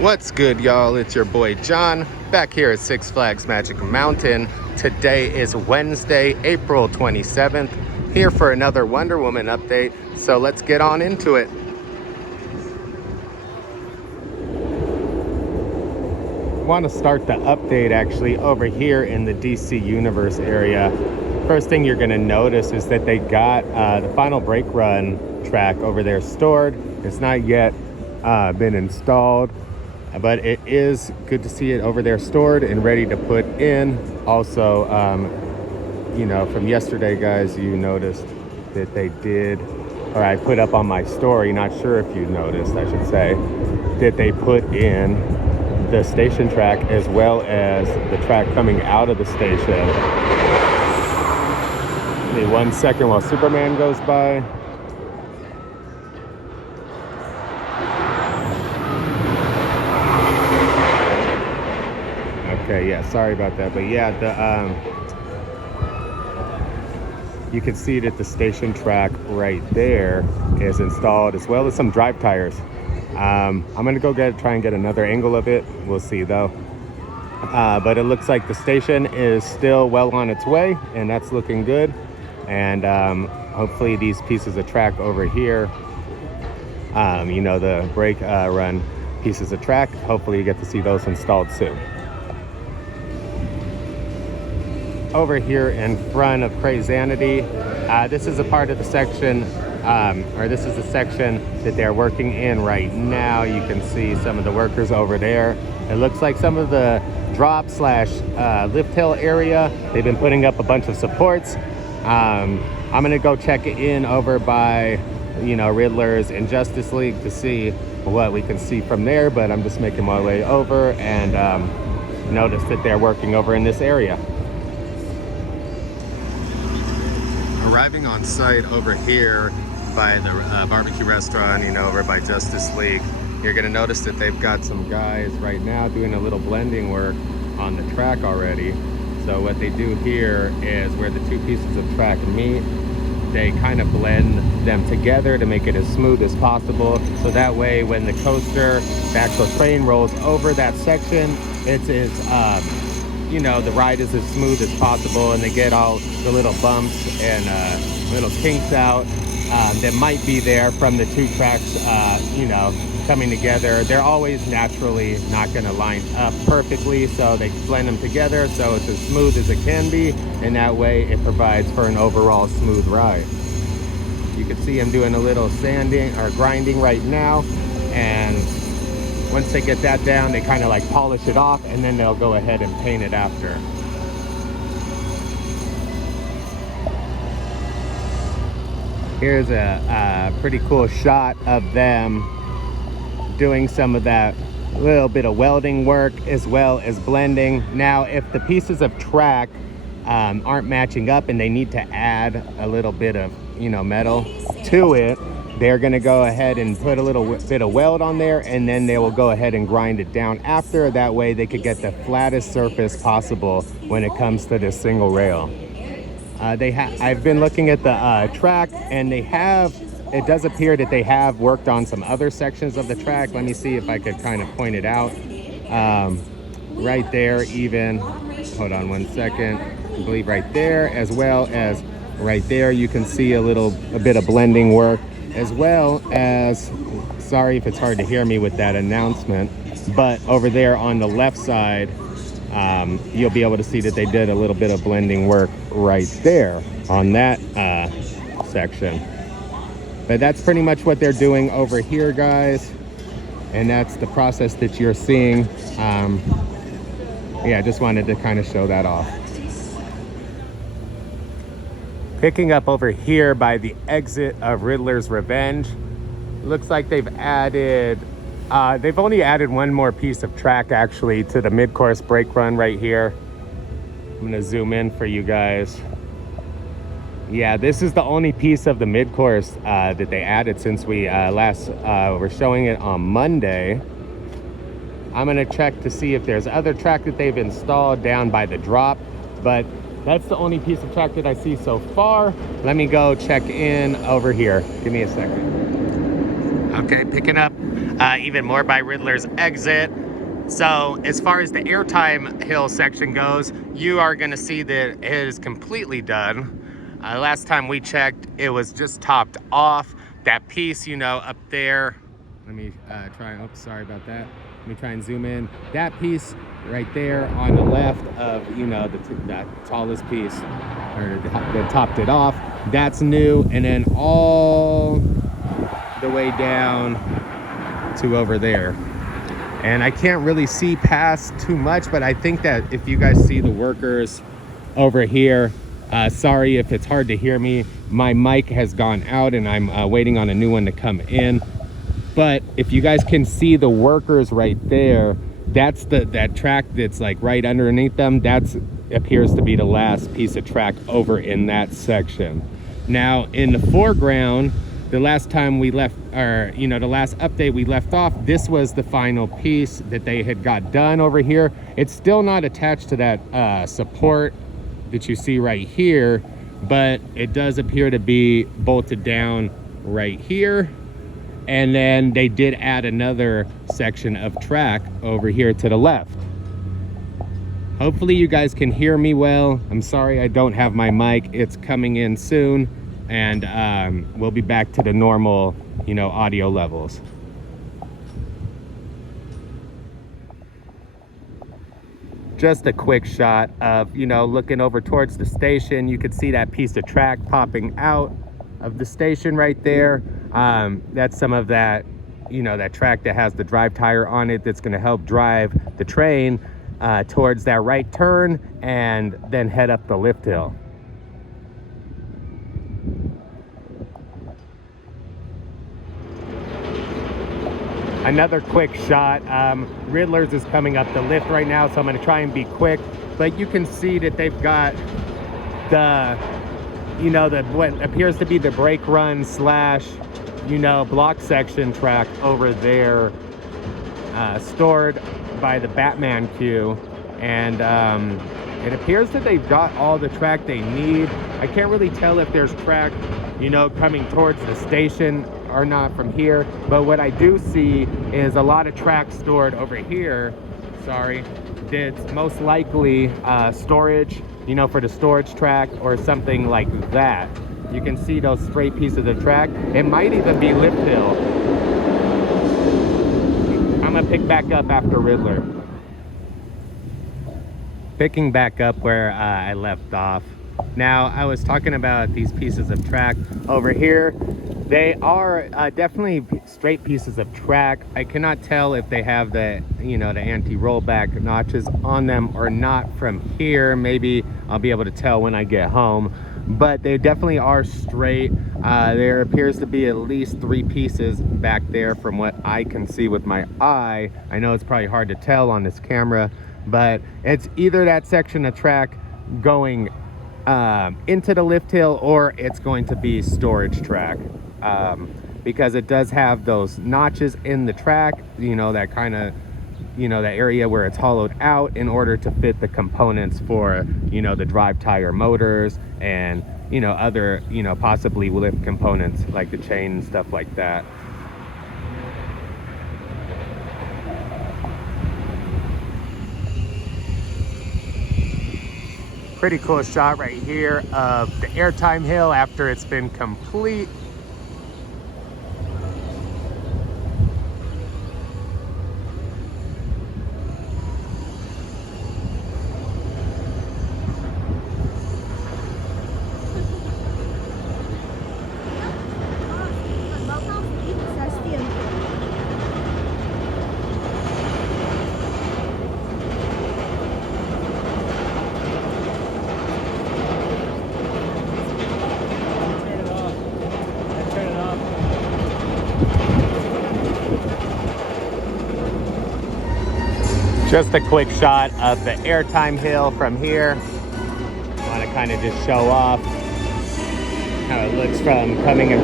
What's good, y'all? It's your boy John back here at Six Flags Magic Mountain. Today is Wednesday, April 27th, here for another Wonder Woman update. So let's get on into it. I want to start the update actually over here in the DC Universe area. First thing you're going to notice is that they got the final brake run track over there stored. It's not yet been installed, but it is good to see it over there stored and ready to put in. Also, you know, from yesterday, guys, you noticed that they did, or I put up on my story, not sure if you noticed, I should say, that they put in the station track as well as the track coming out of the station. Give me 1 second while Superman goes by. Okay, yeah, sorry about that, but yeah, you can see that the station track right there is installed, as well as some drive tires. I'm gonna go try and get another angle of it. We'll see though. But it looks like the station is still well on its way, and that's looking good. And hopefully these pieces of track over here, you know, the brake run pieces of track, hopefully you get to see those installed soon. Over here in front of Crazanity, this is a part of the section, or this is the section that they're working in right now. You can see some of the workers over there. It looks like some of the drop slash lift hill area, they've been putting up a bunch of supports. I'm gonna go check it in over by, you know, Riddler's and Justice League to see what we can see from there, but I'm just making my way over and notice that they're working over in this area. Arriving on site over here by the barbecue restaurant, you know, over by Justice League, you're gonna notice that they've got some guys right now doing a little blending work on the track already. So what they do here is where the two pieces of track meet, they kind of blend them together to make it as smooth as possible. So that way when the coaster, the actual train rolls over that section, it's you know, the ride is as smooth as possible, and they get all the little bumps and little kinks out that might be there from the two tracks, you know, coming together. They're always naturally not going to line up perfectly, so they blend them together so it's as smooth as it can be, and that way it provides for an overall smooth ride. You can see I'm doing a little sanding or grinding right now, and once they get that down, they kind of like polish it off, and then they'll go ahead and paint it after. Here's a pretty cool shot of them doing some of that little bit of welding work as well as blending. Now, if the pieces of track aren't matching up and they need to add a little bit of, you know, metal to it, they're gonna go ahead and put a little bit of weld on there, and then they will go ahead and grind it down after. That way they could get the flattest surface possible when it comes to this single rail. I've been looking at the track, and it does appear that they have worked on some other sections of the track. Let me see if I could kind of point it out. Right there even, hold on 1 second, I believe right there, as well as right there, you can see a bit of blending work, as well as, sorry if it's hard to hear me with that announcement, but over there on the left side, you'll be able to see that they did a little bit of blending work right there on that section. But that's pretty much what they're doing over here, guys, and that's the process that you're seeing. Yeah, I just wanted to kind of show that off. Picking up over here by the exit of Riddler's Revenge, looks like they've only added one more piece of track actually to the mid-course brake run right here. I'm gonna zoom in for you guys. Yeah, this is the only piece of the mid-course that they added since we last were showing it on Monday. I'm gonna check to see if there's other track that they've installed down by the drop, but That's the only piece of track that I see so far. Let me go check in over here. Give me a second. Okay, picking up even more by Riddler's exit. So as far as the Airtime Hill section goes, you are gonna see that it is completely done. Last time we checked, it was just topped off. That piece, you know, up there, let me try, oops, sorry about that. Let me try and zoom in. That piece right there on the left of, you know, that tallest piece, or that topped it off, that's new. And then all the way down to over there. And I can't really see past too much, but I think that if you guys see the workers over here, sorry if it's hard to hear me. My mic has gone out and I'm waiting on a new one to come in. But if you guys can see the workers right there, that's that track that's like right underneath them. That's appears to be the last piece of track over in that section. Now in the foreground, the last time we left, or you know, the last update we left off, this was the final piece that they had got done over here. It's still not attached to that support that you see right here, but it does appear to be bolted down right here. And then they did add another section of track over here to the left. Hopefully you guys can hear me well. I'm sorry I don't have my mic. It's coming in soon, and we'll be back to the normal, you know, audio levels. Just a quick shot of, you know, looking over towards the station. You could see that piece of track popping out of the station right there. That's some of that, you know, that track that has the drive tire on it that's going to help drive the train towards that right turn and then head up the lift hill. Another quick shot. Riddler's is coming up the lift right now, so I'm going to try and be quick. But you can see that they've got the, you know, the what appears to be the brake run slash, you know, block section track over there, stored by the Batman queue. And it appears that they've got all the track they need. I can't really tell if there's track, you know, coming towards the station or not from here, but what I do see is a lot of track stored over here. Sorry, it's most likely storage, you know, for the storage track or something like that. You can see those straight pieces of track. It might even be lift hill. I'm gonna pick back up after Riddler. Picking back up where I left off. Now, I was talking about these pieces of track over here. They are definitely straight pieces of track. I cannot tell if they have the, you know, the anti-rollback notches on them or not from here. Maybe I'll be able to tell when I get home. But they definitely are straight. There appears to be at least 3 pieces back there from what I can see with my eye. I know it's probably hard to tell on this camera, but it's either that section of track going into the lift hill, or it's going to be storage track, because it does have those notches in the track, you know, that kind of, you know, that area where it's hollowed out in order to fit the components for, you know, the drive tire motors and, you know, other, you know, possibly lift components like the chain and stuff like that. Pretty cool shot right here of the Airtime Hill after it's been complete. Just a quick shot of the Airtime Hill from here. I want to kind of just show off how it looks from coming in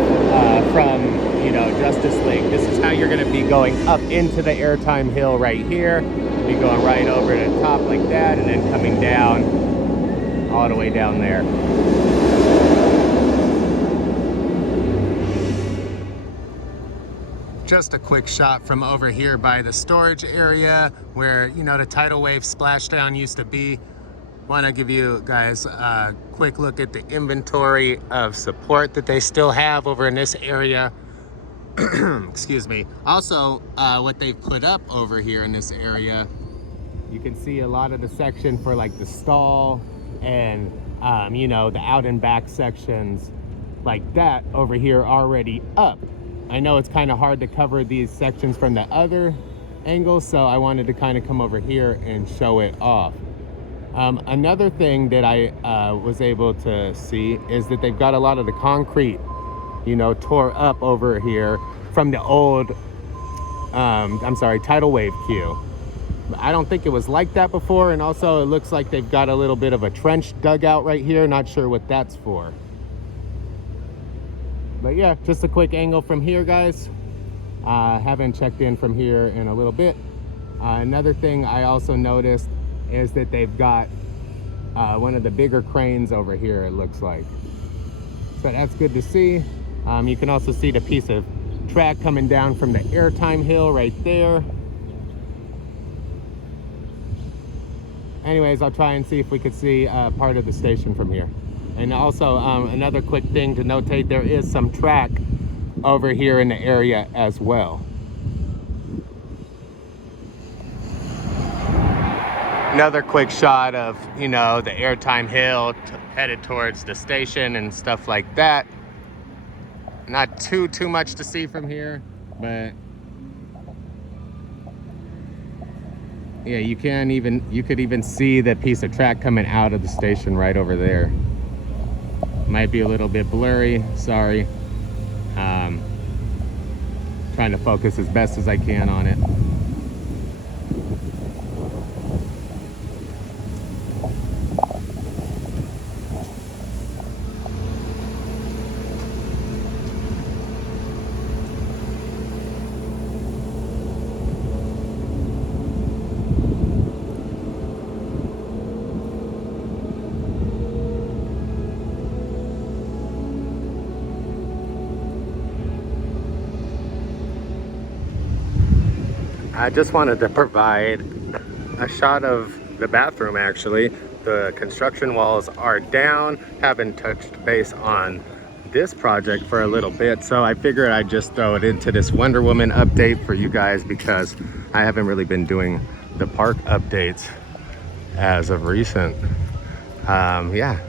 from, you know, Justice League. This is how you're going to be going up into the Airtime Hill right here. Be going right over the top like that, and then coming down all the way down there. Just a quick shot from over here by the storage area where, you know, the tidal wave splashdown used to be. Want to give you guys a quick look at the inventory of support that they still have over in this area. Excuse me. Also, what they've put up over here in this area, you can see a lot of the section for like the stall and you know, the out and back sections like that over here already up. I know it's kind of hard to cover these sections from the other angles, so I wanted to kind of come over here and show it off. Another thing that I was able to see is that they've got a lot of the concrete, you know, tore up over here from the old, I'm sorry, tidal wave queue. I don't think it was like that before, and also it looks like they've got a little bit of a trench dug out right here. Not sure what that's for. But yeah, just a quick angle from here, guys. Haven't checked in from here in a little bit. Another thing I also noticed is that they've got one of the bigger cranes over here, it looks like. So that's good to see. You can also see the piece of track coming down from the Airtime hill right there. Anyways, I'll try and see if we could see part of the station from here. And also, another quick thing to notate, there is some track over here in the area as well. Another quick shot of, you know, the Airtime hill headed towards the station and stuff like that. Not too much to see from here, but yeah, you could even see that piece of track coming out of the station right over there. Might be a little bit blurry, sorry. Trying to focus as best as I can on it. I just wanted to provide a shot of the bathroom. Actually, the construction walls are down. Haven't touched base on this project for a little bit, so I figured I'd just throw it into this Wonder Woman update for you guys, because I haven't really been doing the park updates as of recent. Yeah,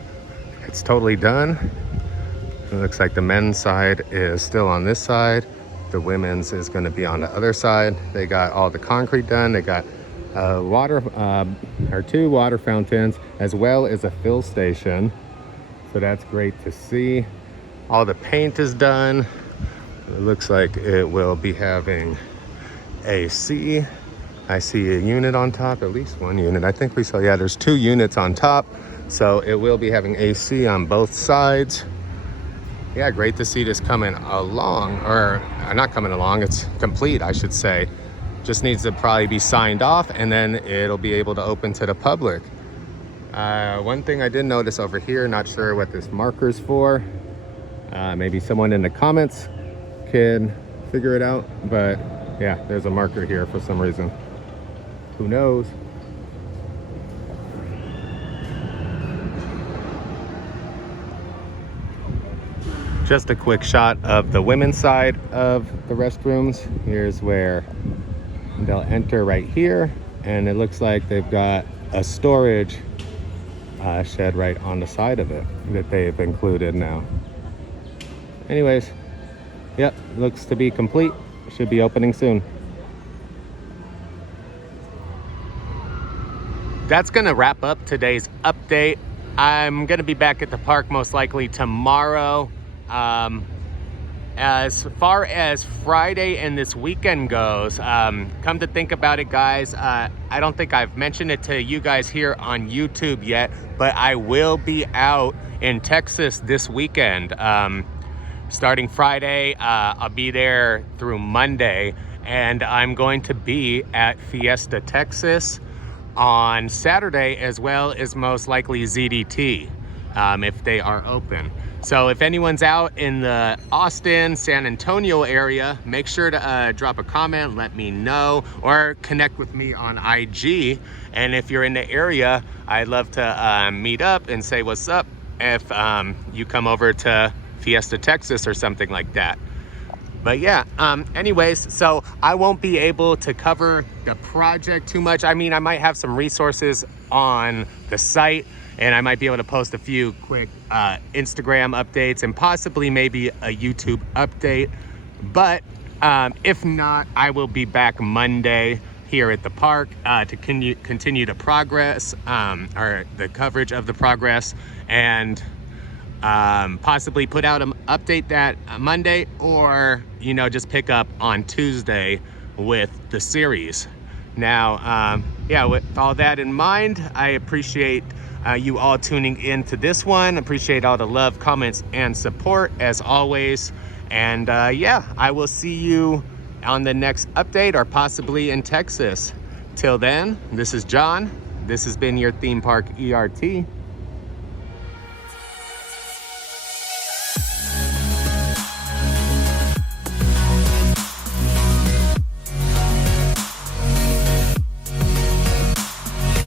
it's totally done. It looks like the men's side is still on this side. The women's is going to be on the other side. They got all the concrete done. They got water, or 2 water fountains, as well as a fill station. So that's great to see. All the paint is done. It looks like it will be having AC. I see a unit on top, at least 1 unit. I think we saw, yeah, there's 2 units on top. So it will be having AC on both sides. Yeah, great to see this coming along, or not coming along, it's complete, I should say. Just needs to probably be signed off, and then it'll be able to open to the public. One thing I did notice over here, not sure what this marker's for. Maybe someone in the comments can figure it out, but yeah, there's a marker here for some reason. Who knows? Just a quick shot of the women's side of the restrooms. Here's where they'll enter right here, and it looks like they've got a storage shed right on the side of it that they've included now. Anyways, yep, looks to be complete. Should be opening soon. That's gonna wrap up today's update. I'm gonna be back at the park most likely tomorrow. As far as Friday and this weekend goes, come to think about it, guys, I don't think I've mentioned it to you guys here on YouTube yet, but I will be out in Texas this weekend. Starting Friday, I'll be there through Monday, and I'm going to be at Fiesta, Texas on Saturday, as well as most likely ZDT, if they are open. So if anyone's out in the Austin, San Antonio area, make sure to drop a comment, let me know, or connect with me on IG. And if you're in the area, I'd love to meet up and say what's up if you come over to Fiesta, Texas or something like that. But yeah, anyways, so I won't be able to cover the project too much. I mean, I might have some resources on the site, and I might be able to post a few quick Instagram updates and possibly maybe a YouTube update. But if not, I will be back Monday here at the park to continue the progress, or the coverage of the progress, and possibly put out an update that Monday, or just pick up on Tuesday with the series. Now yeah, with all that in mind, I appreciate you all tuning in to this one. Appreciate all the love, comments, and support as always. And yeah, I will see you on the next update, or possibly in Texas. Till then, this is John. This has been your theme park ERT.